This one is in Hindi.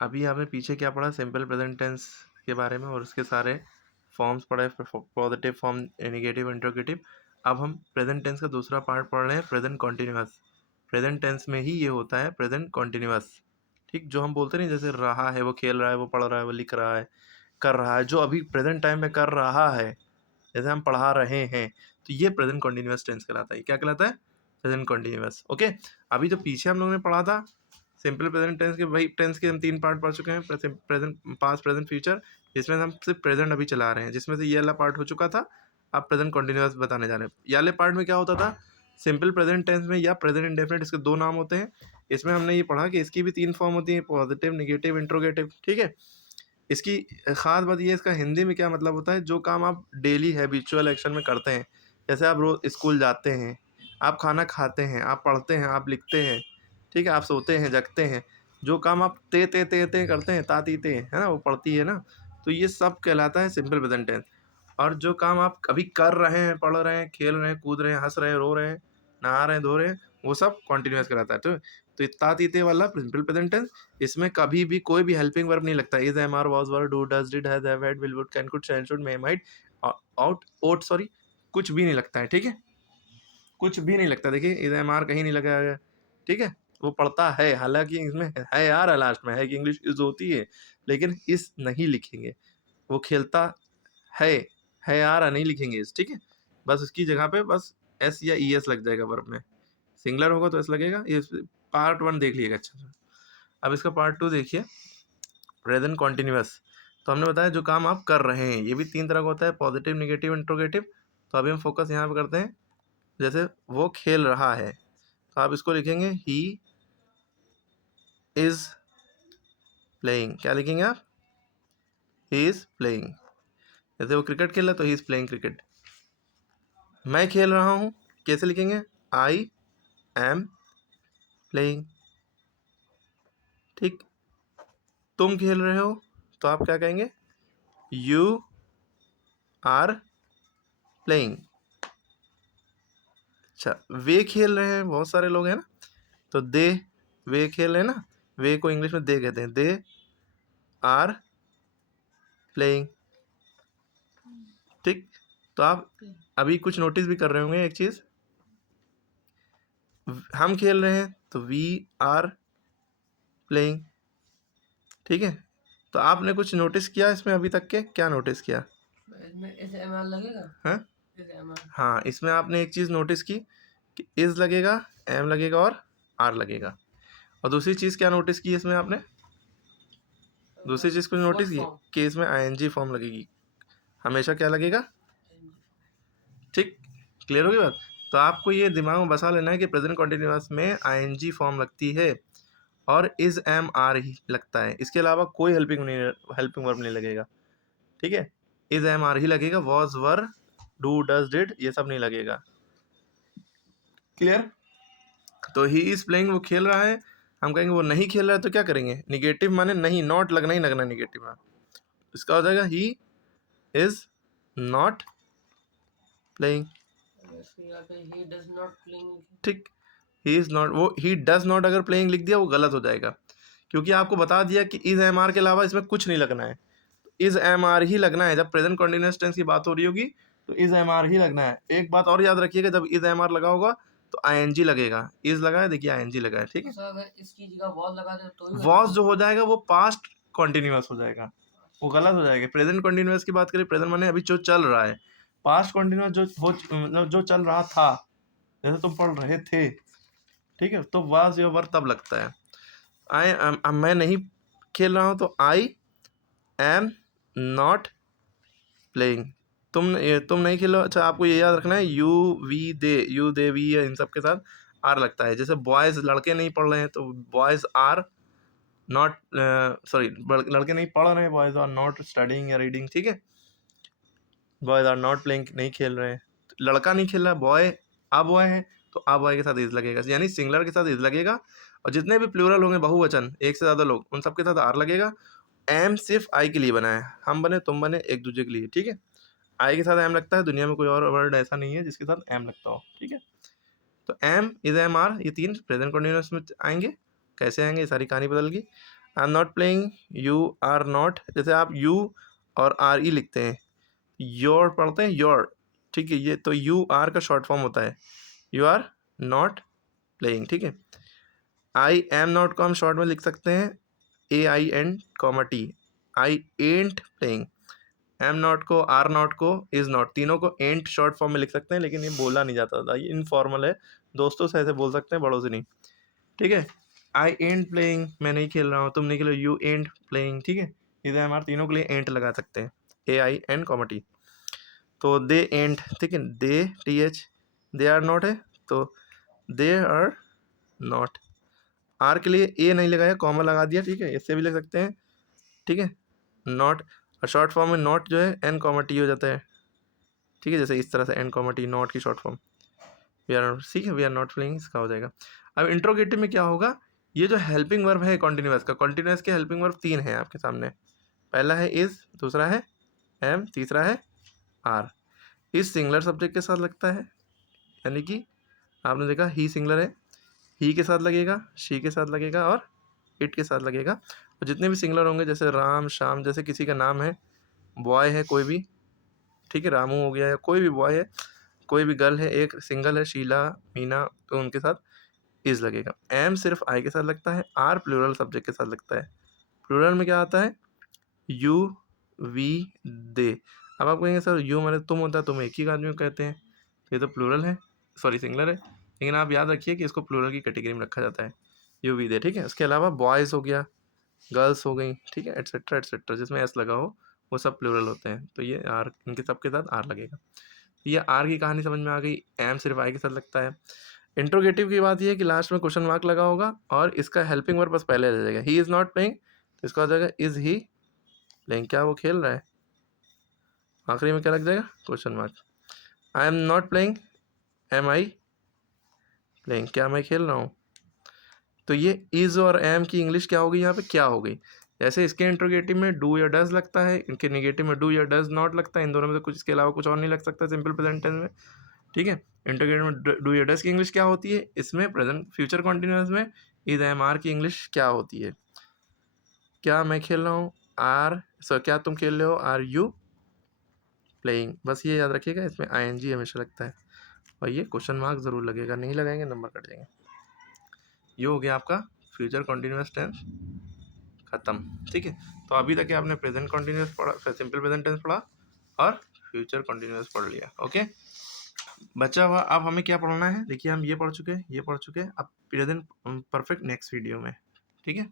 अभी आपने पीछे क्या पढ़ा, सिंपल प्रेजेंट टेंस के बारे में और उसके सारे फॉर्म्स पढ़े, पॉजिटिव फॉर्म, नेगेटिव, इंट्रोगेटिव। अब हम प्रेजेंट टेंस का दूसरा पार्ट पढ़ रहे हैं, प्रेजेंट कॉन्टिन्यूअस। प्रेजेंट टेंस में ही ये होता है प्रेजेंट कॉन्टिन्यूअस। ठीक, जो हम बोलते नहीं, जैसे रहा है, वो खेल रहा है, वो पढ़ रहा है, वो लिख रहा है, कर रहा है, जो अभी प्रेजेंट टाइम में कर रहा है, जैसे हम पढ़ा रहे हैं, तो ये प्रेजेंट कॉन्टिन्यूअस टेंस कहलाता है। क्या कहलाता है? Present continuous. ओके, अभी जो पीछे हम लोगों ने पढ़ा था सिंपल प्रेजेंट टेंस के, वही टेंस के हम 3 पार्ट पढ़ चुके हैं, प्रेजेंट, पास्ट, प्रेजेंट, फ्यूचर। इसमें हम सिर्फ प्रेजेंट अभी चला रहे हैं, जिसमें से ये वाला पार्ट हो चुका था। अब प्रेजेंट कॉन्टिन्यूअस बताने जा रहे हैं। ये वाले पार्ट में क्या होता था, सिंपल प्रेजेंट टेंस में या प्रेजेंट इंडेफिनिट, इसके 2 नाम होते हैं। इसमें हमने ये पढ़ा कि इसकी भी 3 फॉर्म होती है, पॉजिटिव, नेगेटिव, इंट्रोगेटिव। ठीक है, इसकी खास बात ये है, इसका हिंदी में क्या मतलब होता है, जो काम आप डेली हैबिचुअल एक्शन में करते हैं, जैसे आप रोज स्कूल जाते हैं, आप खाना खाते हैं, आप पढ़ते हैं, आप लिखते हैं, ठीक है, आप सोते हैं, जगते हैं, जो काम आप ते करते हैं, ताती ते है ना, वो पढ़ती है ना, तो ये सब कहलाता है सिंपल प्रेजेंट टेंस। और जो काम आप अभी कर रहे हैं, पढ़ रहे हैं, खेल रहे हैं, कूद रहे हैं, हंस रहे हैं, रो रहे हैं, नहा रहे हैं, धो रहे हैं, वो सब कॉन्टिन्यूस कहलाता है। तो तातीते वाला सिंपल प्रेजेंट टेंस, इसमें कभी भी कोई भी हेल्पिंग वर्ब नहीं लगता। Is, am, are, was, were, do, does, did, has, have, had, will, would, can, could, shall, should, may, might, out, ought, sorry, कुछ भी नहीं लगता है। ठीक है, कुछ भी नहीं लगता। देखिए, इज, एम, आर कहीं नहीं लगाया गया। ठीक है, वो पढ़ता है, हालांकि इसमें है यार, लास्ट में है कि इंग्लिश इज होती है, लेकिन इस नहीं लिखेंगे। वो खेलता है यार नहीं लिखेंगे इस। ठीक है, बस उसकी जगह पे बस एस या ई एस लग जाएगा वर्ब में। सिंगुलर होगा तो एस लगेगा। ये पार्ट 1 देख लीजिएगा अच्छा से। अब इसका पार्ट 2 देखिए, प्रेजेंट कॉन्टिन्यूअस। तो हमने बताया जो काम आप कर रहे हैं, ये भी 3 तरह का होता है, पॉजिटिव, नेगेटिव, इंट्रोगेटिव। तो अभी हम फोकस यहाँ पे करते हैं, जैसे वो खेल रहा है, तो आप इसको लिखेंगे ही इज प्लेइंग। क्या लिखेंगे आप? He is playing. जैसे वो क्रिकेट खेल रहा है तो ही इज प्लेइंग क्रिकेट। मैं खेल रहा हूँ, कैसे लिखेंगे? I am playing. ठीक, तुम खेल रहे हो तो आप क्या कहेंगे? You are playing. अच्छा, वे खेल रहे हैं, बहुत सारे लोग हैं ना, तो दे, वे खेल रहे हैं ना, वे को इंग्लिश में दे कहते हैं, दे आर प्लेइंग। ठीक, तो आप अभी कुछ नोटिस भी कर रहे होंगे एक चीज, हम खेल रहे हैं तो वी आर प्लेइंग। ठीक है, तो आपने कुछ नोटिस किया इसमें अभी तक के? क्या नोटिस किया? इसमें इस एम आर लगेगा। हाँ, इस एम आर, हाँ, इसमें आपने एक चीज नोटिस की कि इज लगेगा, एम लगेगा और आर लगेगा। और दूसरी चीज क्या नोटिस की इसमें आपने? दूसरी चीज कुछ नोटिस की कि इसमें आईएनजी फॉर्म लगेगी, हमेशा क्या लगेगा? ठीक, क्लियर होगी बात? तो आपको ये दिमाग में बसा लेना है कि प्रेजेंट कॉन्टिन्यूअस में आईएनजी फॉर्म लगती है और इज, एम, आर ही लगता है। इसके अलावा कोई हेल्पिंग वर्ब नहीं लगेगा। ठीक है, इज, एम, आर ही लगेगा। Was, were, do, does, did, ये सब नहीं लगेगा। क्लियर? तो ही इज प्लेइंग, वो खेल रहा है, हम कहेंगे वो नहीं खेल रहा है तो क्या करेंगे? निगेटिव माने नहीं, नॉट लगना ही लगना निगेटिव में। इसका हो जाएगा ही इज नॉट प्लेइंग। ठीक, ही इज नॉट, वो ही डज नॉट अगर प्लेइंग लिख दिया वो गलत हो जाएगा, क्योंकि आपको बता दिया कि इज, एम, आर के अलावा इसमें कुछ नहीं लगना है। इज, एम, आर ही लगना है। जब प्रेजेंट कंटिन्यूअस टेंस की बात हो रही होगी तो इज, एम, आर ही लगना है। एक बात और याद रखिएगा, जब इज, एम, आर लगा होगा तो आईएनजी लगेगा। इज लगा है, देखिए आईएनजी लगा है। ठीक है, अगर इसकी जगह वॉज लगा दे तो वॉज जो हो जाएगा वो पास्ट कॉन्टिन्यूअस हो जाएगा, वो गलत हो जाएगा। प्रेजेंट कॉन्टिन्यूअस की बात करें, प्रेजेंट माने अभी जो चल रहा है। पास्ट कॉन्टिन्यूअस जो चल रहा था, जैसे तुम पढ़ रहे थे। ठीक है, तो वाज या वर तब लगता है। मैं नहीं खेल रहा हूँ तो आई एम नॉट प्लेइंग। तुम नहीं खेलो। अच्छा, आपको ये याद रखना है, you, we, they, you, they, we, इन सब के साथ आर लगता है। जैसे बॉयज, लड़के नहीं पढ़ रहे हैं तो बॉयज आर नॉट, सॉरी, लड़के नहीं पढ़ रहे हैं, बॉयज आर नॉट स्टडिंग या रीडिंग। ठीक है, बॉयज आर नॉट प्लेइंग, नहीं खेल रहे हैं। तो लड़का नहीं खेल रहा है, बॉय, आ बॉय है तो आ बॉय के साथ इज लगेगा, यानी सिंगुलर के साथ इज लगेगा। और जितने भी प्लूरल होंगे, बहुवचन, एक से ज़्यादा लोग, उन सब के साथ आर लगेगा। एम सिर्फ आई के लिए बना है, हम बने, तुम बने, एक दूसरे के लिए। ठीक है, आई के साथ एम लगता है, दुनिया में कोई और वर्ड ऐसा नहीं है जिसके साथ एम लगता हो। ठीक है, तो एम, इज, एम, आर, ये 3 प्रेजेंट कंटिन्यूअस में आएंगे। कैसे आएंगे, ये सारी कहानी बदल गई। I am not playing, you are not, जैसे आप यू और आर ई लिखते हैं, योर पढ़ते हैं योर, ठीक है, ये तो यू आर का शॉर्ट फॉर्म होता है, यू आर नॉट प्लेइंग, ठीक है। आई एम नॉट को हम शॉर्ट में लिख सकते हैं AIN, T, I ant playing. Am not को, आर नॉट को, इज नॉट, तीनों को एंट शॉर्ट फॉर्म में लिख सकते हैं, लेकिन ये बोला नहीं जाता था, ये इनफॉर्मल है, दोस्तों से ऐसे बोल सकते हैं, बड़ों से नहीं, ठीक है। आई एंट प्लेइंग, मैं नहीं खेल रहा हूँ, तुम नहीं खेलो, यू एंट प्लेइंग, ठीक है। इधर हमारे तीनों के लिए एंट लगा सकते हैं, AIN, टी। तो दे एंट, ठीक है, दे TH, दे आर नॉट है, तो दे आर नॉट। आर के लिए ए नहीं लगाया, कॉमा लगा दिया, ठीक है, इससे भी लिख सकते हैं, ठीक है, नॉट। और शॉर्ट फॉर्म में नॉट जो है N, T हो जाता है, ठीक है, जैसे इस तरह से N, T, नॉट की शॉर्ट फॉर्म, वी आर, ठीक है, वी आर नॉट प्लेइंग, इसका हो जाएगा। अब इंट्रोगेटिव में क्या होगा, ये जो हेल्पिंग वर्ब है कॉन्टिन्यूअस का, कॉन्टिन्यूअस के हेल्पिंग वर्ब 3 हैं आपके सामने, पहला है इज, दूसरा है एम, तीसरा है आर। इस सिंगुलर सब्जेक्ट के साथ लगता है, यानी कि आपने देखा ही सिंगुलर है, ही के साथ लगेगा, शी के साथ लगेगा और इट के साथ लगेगा। और जितने भी सिंगुलर होंगे, जैसे राम, श्याम, जैसे किसी का नाम है, बॉय है कोई भी, ठीक है, रामू हो गया, या कोई भी बॉय है, कोई भी गर्ल है, एक सिंगल है शीला, मीना, तो उनके साथ इज लगेगा। एम सिर्फ आई के साथ लगता है, आर प्लूरल सब्जेक्ट के साथ लगता है। प्लूरल में क्या आता है, यू, वी, दे। अब आप कहेंगे सर यू मैंने तुम होता है, तुम एक ही आदमी को कहते हैं, ये तो प्लूरल है, सॉरी सिंगुलर है, लेकिन आप याद रखिए कि इसको प्लूरल की कैटेगरी में रखा जाता है, यू वी दे, ठीक है। उसके अलावा बॉयज़ हो गया, गर्ल्स हो गई, ठीक है, एट्सेट्रा एट्सेट्रा, जिसमें एस लगा हो वो सब प्लूरल होते हैं, तो ये आर, इनके सब के साथ आर लगेगा। ये आर की कहानी समझ में आ गई, एम सिर्फ आई के साथ लगता है। इंट्रोगेटिव की बात ये है कि लास्ट में क्वेश्चन मार्क लगा होगा और इसका हेल्पिंग वर्ब बस पहले आ जाएगा, ही इज़ नॉट प्लेइंग, तो इसका हो जाएगा इज़ ही प्लेइंग, क्या वो खेल रहा है, आखिरी में क्या लग जाएगा, question mark. I am not playing, am I playing, क्या मैं खेल रहा हूँ। तो ये इज़ और एम की इंग्लिश क्या होगी, यहाँ पे क्या हो गई, जैसे इसके इंट्रोगेटिव में डू या डज लगता है, इनके नेगेटिव में डू या डज नॉट लगता है, इन दोनों में से कुछ, इसके अलावा कुछ और नहीं लग सकता सिंपल प्रेजेंट टेंस में, ठीक है। इंट्रोगेटिव में डू या डज की इंग्लिश क्या होती है, इसमें प्रेजेंट फ्यूचर कॉन्टिन्यूअस में इज एम आर की इंग्लिश क्या होती है, क्या मैं खेल रहा हूँ, आर, सो क्या तुम खेल रहे हो, आर यू प्लेइंग, बस ये याद रखिएगा, इसमें ING हमेशा लगता है, और ये क्वेश्चन मार्क ज़रूर लगेगा, नहीं लगाएंगे नंबर कट जाएंगे। ये हो गया आपका फ्यूचर कॉन्टिन्यूअस टेंस खत्म, ठीक है। तो अभी तक आपने प्रेजेंट कॉन्टिन्यूअस पढ़ा, सिंपल प्रेजेंट टेंस पढ़ा और फ्यूचर कॉन्टिन्यूअस पढ़ लिया, ओके। बचा हुआ अब हमें क्या पढ़ना है, देखिए हम ये पढ़ चुके हैं, ये पढ़ चुके हैं, अब प्रेजेंट परफेक्ट नेक्स्ट वीडियो में, ठीक है।